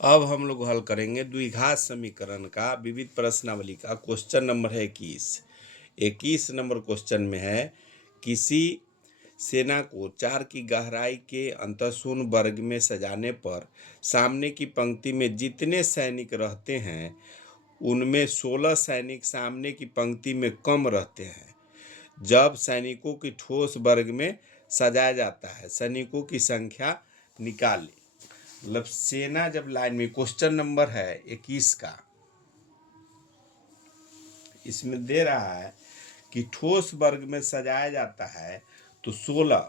अब हम लोग हल करेंगे द्विघात समीकरण का विविध प्रश्नावली का क्वेश्चन नंबर है 21 नंबर क्वेश्चन में है किसी सेना को 4 की गहराई के अंतःशून्य वर्ग में सजाने पर सामने की पंक्ति में जितने सैनिक रहते हैं उनमें 16 सैनिक सामने की पंक्ति में कम रहते हैं। जब सैनिकों की ठोस वर्ग में सजाया जाता है सैनिकों की संख्या निकालें। मतलब सेना जब लाइन में, क्वेश्चन नंबर है 21 का, इसमें दे रहा है कि ठोस वर्ग में सजाया जाता है तो 16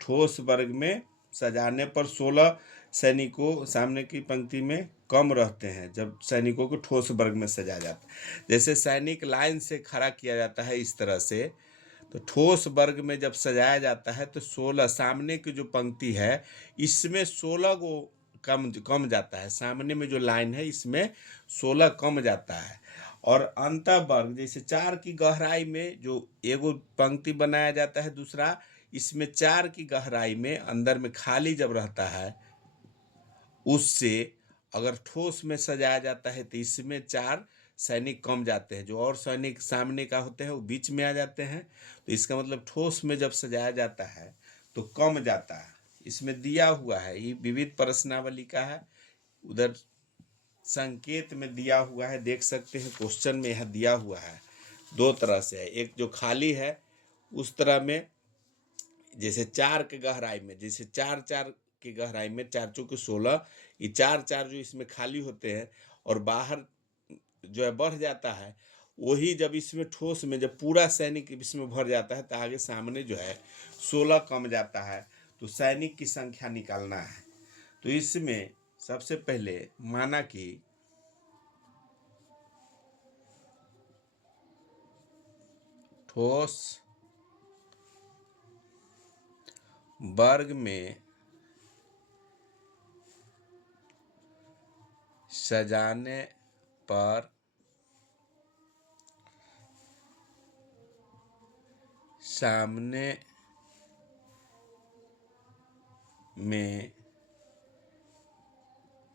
ठोस वर्ग में सजाने पर 16 सैनिकों सामने की पंक्ति में कम रहते हैं जब सैनिकों को ठोस वर्ग में सजाया जाता है। जैसे सैनिक लाइन से खड़ा किया जाता है इस तरह से, तो ठोस वर्ग में जब सजाया जाता है तो 16 सामने की जो पंक्ति है इसमें 16 को कम कम जाता है। सामने में जो लाइन है इसमें 16 कम जाता है। और अंतः वर्ग जैसे 4 की गहराई में जो एगो पंक्ति बनाया जाता है, दूसरा इसमें 4 की गहराई में अंदर में खाली जब रहता है उससे अगर ठोस में सजाया जाता है तो इसमें 4 सैनिक कम जाते हैं। जो और सैनिक सामने का होते हैं वो बीच में आ जाते हैं। तो इसका मतलब ठोस में जब सजाया जाता है तो कम जाता है। इसमें दिया हुआ है, ये विविध प्रश्नावली का है, उधर संकेत में दिया हुआ है, देख सकते हैं। क्वेश्चन में यह दिया हुआ है दो तरह से है, एक जो खाली है उस तरह में, जैसे 4 के गहराई में, जैसे 4 की गहराई में 4 चौके 16, ये 4 जो इसमें खाली होते हैं और बाहर जो है बढ़ जाता है, वही जब इसमें ठोस में जब पूरा सैनिक इसमें भर जाता है तो आगे सामने जो है 16 कम जाता है। तो सैनिक की संख्या निकालना है। तो इसमें सबसे पहले माना कि ठोस वर्ग में सजाने पर सामने में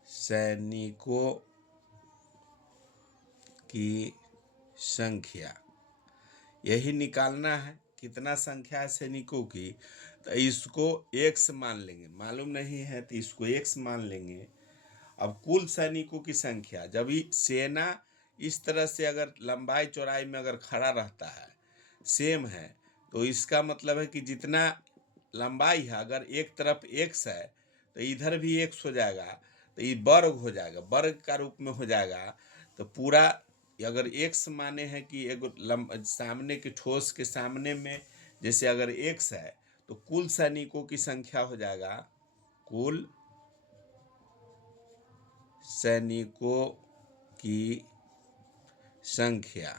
सैनिकों की संख्या, यही निकालना है कितना संख्या है सैनिकों की। तो इसको x मान लेंगे, मालूम नहीं है तो इसको x मान लेंगे। अब कुल सैनिकों की संख्या, जब ही सेना इस तरह से अगर लंबाई चौड़ाई में अगर खड़ा रहता है सेम है तो इसका मतलब है कि जितना लंबाई है अगर एक तरफ x है तो इधर भी x हो जाएगा, तो ये वर्ग हो जाएगा, वर्ग का रूप में हो जाएगा। तो पूरा अगर x माने हैं कि एक सामने के ठोस के सामने में जैसे अगर x है तो कुल सैनिकों की संख्या हो जाएगा, कुल सैनिकों की संख्या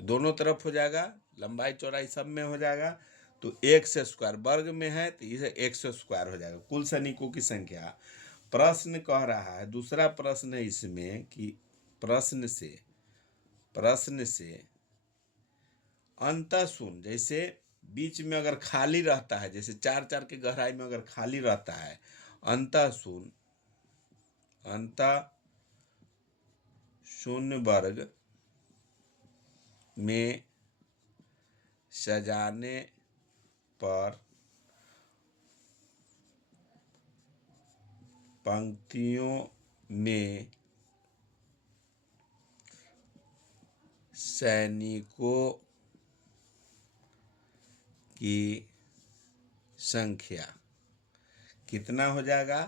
दोनों तरफ हो जाएगा, लंबाई चौड़ाई सब में हो जाएगा। तो एक्स स्क्वायर वर्ग में है तो इसे एक्स स्क्वायर हो जाएगा, कुल सैनिकों की संख्या। प्रश्न कह रहा है, दूसरा प्रश्न है इसमें कि प्रश्न से अंतःशून्य, जैसे बीच में अगर खाली रहता है, जैसे 4 की गहराई में अगर खाली रहता है अंतःशून्य वर्ग में सजाने पर पंक्तियों में सैनिकों की संख्या कितना हो जाएगा।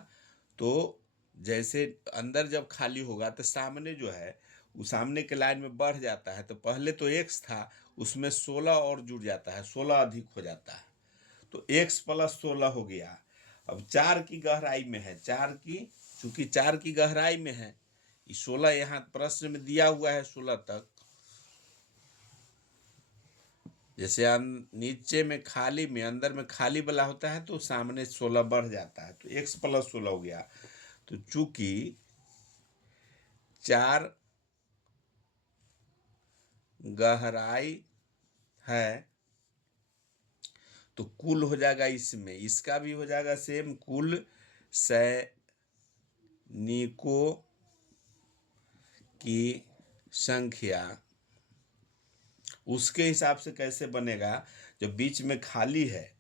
तो जैसे अंदर जब खाली होगा तो सामने जो है वो सामने के लाइन में बढ़ जाता है, तो पहले तो x था उसमें 16 और जुड़ जाता है, 16 अधिक हो जाता है, तो x + 16 हो गया। अब 4 की गहराई में है, चूंकि 4 की गहराई में है, 16 यहाँ प्रश्न में दिया हुआ है 16 तक। जैसे नीचे में खाली में अंदर में खाली वाला होता है तो सामने 16 बढ़ जाता है, तो x + 16 हो गया। तो चूंकि 4 गहराई है तो कुल हो जाएगा, इसमें इसका भी हो जाएगा सेम, कुल सैनिकों की संख्या उसके हिसाब से कैसे बनेगा, जब बीच में खाली है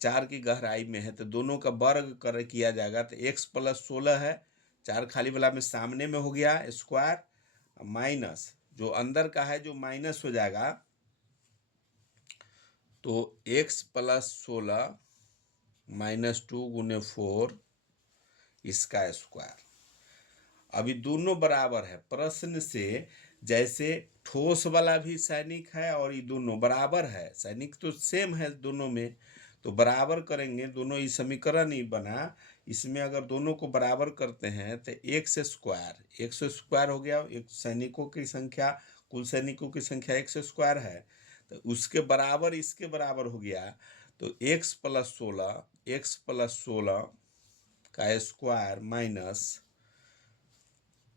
4 की गहराई में है तो दोनों का वर्ग कर किया जाएगा, तो x + 16 है, 4 खाली वाला में सामने में हो गया स्क्वायर, माइनस जो अंदर का है जो माइनस हो जाएगा, तो x + 16 - 2 × 4 इसका स्क्वायर। अभी दोनों बराबर है, प्रश्न से जैसे ठोस वाला भी सैनिक है और ये दोनों बराबर है, सैनिक तो सेम है दोनों में, तो बराबर करेंगे दोनों, ये समीकरण ही बना। इसमें अगर दोनों को बराबर करते हैं तो x स्क्वायर हो गया, एक सैनिकों की संख्या, कुल सैनिकों की संख्या x स्क्वायर है, तो उसके बराबर इसके बराबर हो गया, तो x + 16 का स्क्वायर माइनस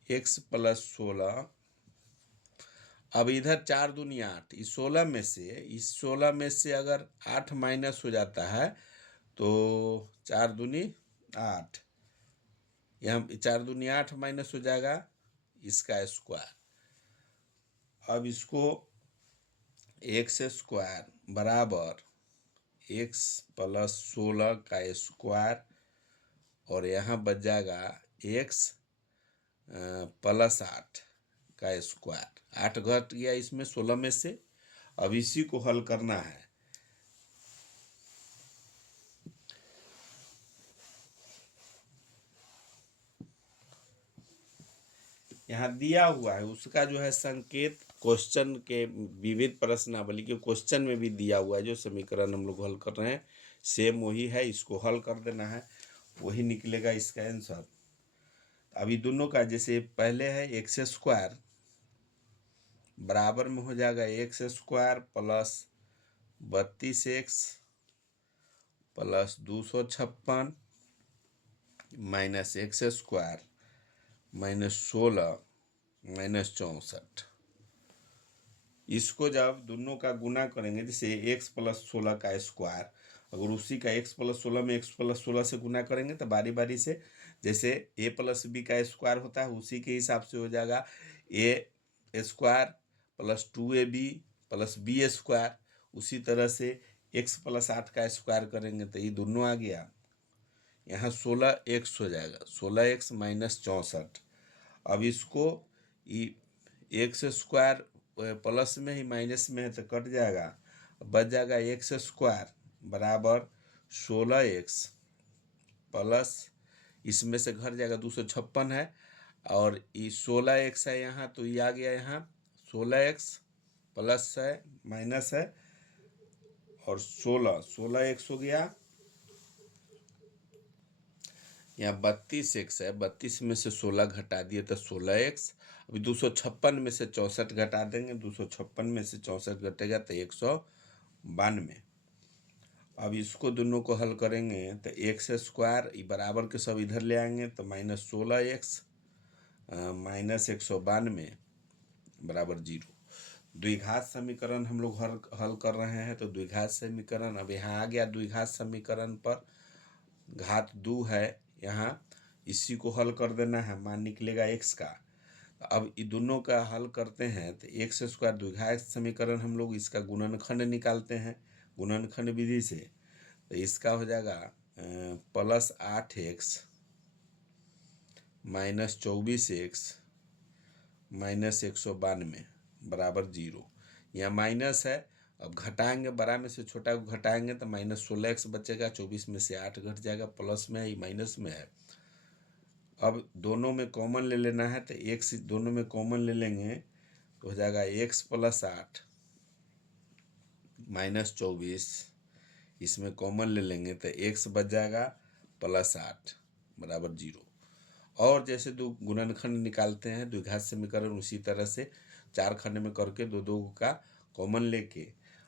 x + 16। अब इधर 4 दूनी 8, इस 16 में से अगर 8 माइनस हो जाता है तो 4 दूनी 8, यहाँ 4 दूनी 8 माइनस हो जाएगा इसका स्क्वायर। अब इसको x स्क्वायर बराबर x + 16 का स्क्वायर, और यहाँ बच जाएगा x + 8 का स्क्वायर। 8 घट गया इसमें 16 में से। अब इसी को हल करना है। यहाँ दिया हुआ है उसका जो है संकेत, क्वेश्चन के विविध प्रश्नावली के क्वेश्चन में भी दिया हुआ है, जो समीकरण हम लोग हल कर रहे हैं सेम वही है, इसको हल कर देना है, वही निकलेगा इसका आंसर। अभी दोनों का जैसे पहले है x स्क्वायर बराबर में हो जाएगा x square plus 32x plus 256 minus x square minus 16 minus 64। इसको जब दोनों का गुना करेंगे, जैसे x + 16 का स्क्वायर, अगर उसी का x + 16 में x + 16 से गुना करेंगे तो बारी बारी से, जैसे a + b का स्क्वायर होता है उसी के हिसाब से हो जाएगा a square plus 2ab plus b square. उसी तरह से x + 8 का स्क्वायर करेंगे तो ये दोनों आ गया, यहाँ 16x हो जाएगा, 16x माइनस 64। अब इसको x स्क्वायर प्लस में ही माइनस में है तो कट जाएगा, बच जाएगा x स्क्वायर बराबर 16x प्लस, इसमें से घट जाएगा 256 है, और ये 16x है यहाँ, तो ये आ गया यहाँ 16x प्लस है माइनस है और 16x हो गया, यहाँ 32x है, 32 में से 16 घटा दिए तो 16x। अभी 256 में से 64 घटा देंगे, 256 में से 64 घटेगा तो 192। अब इसको दोनों को हल करेंगे तो x स्क्वायर बराबर के सब इधर ले आएंगे तो माइनस 16x माइनस 192 बराबर 0। द्विघात समीकरण हम लोग हल कर रहे हैं, तो द्विघात समीकरण अब यहाँ आ गया। द्विघात समीकरण पर घात 2 है यहाँ, इसी को हल कर देना है, मान निकलेगा x का। अब ये दोनों का हल करते हैं तो x स्क्वायर द्विघात समीकरण हम लोग इसका गुणनखंड निकालते हैं गुणनखंड विधि से, तो इसका हो जाएगा plus 8x minus 24x minus 192 बराबर 0। यहाँ माइनस है, अब घटाएंगे, बड़ा में से छोटा को घटाएंगे तो माइनस 16x बचेगा, 24 में से 8 घट जाएगा, प्लस में है माइनस में है। अब दोनों में कॉमन ले लेना है तो x दोनों में कॉमन ले लेंगे तो हो जाएगा x + 8 माइनस 24, इसमें कॉमन ले लेंगे तो x बच जाएगा प्लस 8 बराबर 0। और जैसे दो गुणनखंड निकालते हैं द्विघात समीकरण, उसी तरह से 4 खंड में करके दो दो का कॉमन लेके,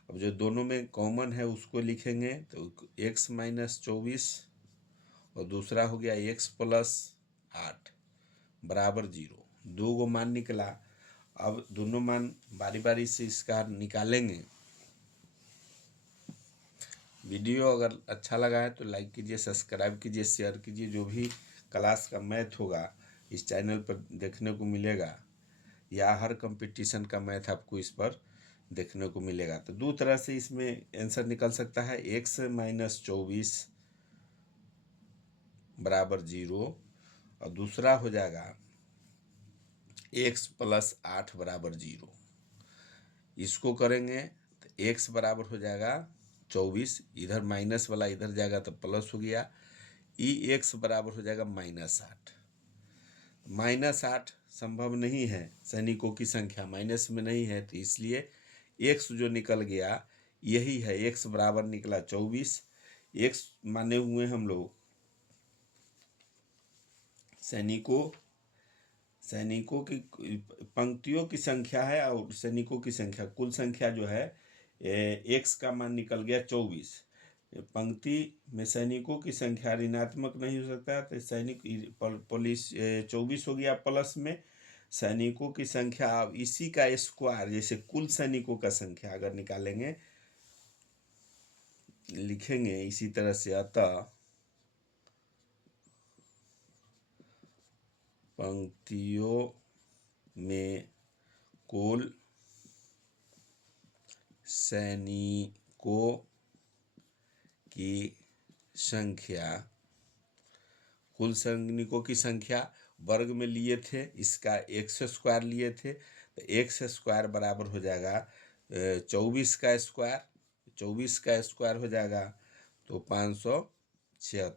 अब जो दोनों में कॉमन है उसको लिखेंगे तो x माइनस 24 और दूसरा हो गया x + 8 बराबर 0। 2 गो मान निकला। अब दोनों मान बारी बारी से इसका निकालेंगे। वीडियो अगर अच्छा लगा है तो लाइक कीजिए, सब्सक्राइब कीजिए, शेयर कीजिए। जो भी क्लास का मैथ होगा इस चैनल पर देखने को मिलेगा, या हर कंपटीशन का मैथ आपको इस पर देखने को मिलेगा। तो दो तरह से इसमें आंसर निकल सकता है, x-24 बराबर 0, और दूसरा हो जाएगा x + 8 बराबर 0। इसको करेंगे तो x बराबर हो जाएगा 24, इधर माइनस वाला इधर जाएगा तो प्लस हो गया, x बराबर हो जाएगा -8। -8 संभव नहीं है, सैनिकों की संख्या माइनस में नहीं है, तो इसलिए x जो निकल गया यही है, x बराबर निकला 24। x माने हुए हम लोग सैनिकों की पंक्तियों की संख्या है, और सैनिकों की संख्या, कुल संख्या जो है x का मान निकल गया 24। पंक्ति में सैनिकों की संख्या ऋणात्मक नहीं हो सकता, तो सैनिक पुलिस 24 हो गया, प्लस में सैनिकों की संख्या। अब इसी का स्क्वायर, जैसे कुल सैनिकों का संख्या अगर निकालेंगे, लिखेंगे इसी तरह से, अतः पंक्तियों में कुल सैनिकों की संख्या, कुल सैनिकों की संख्या वर्ग में लिए थे, इसका x² लिए थे, तो x² बराबर हो जाएगा 24 का स्क्वायर, 24 का स्क्वायर हो जाएगा तो 576।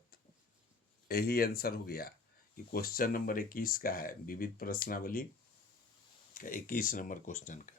यही आंसर हो गया। ये क्वेश्चन नंबर 21 का है, विविध प्रश्नावली का 21 नंबर क्वेश्चन का।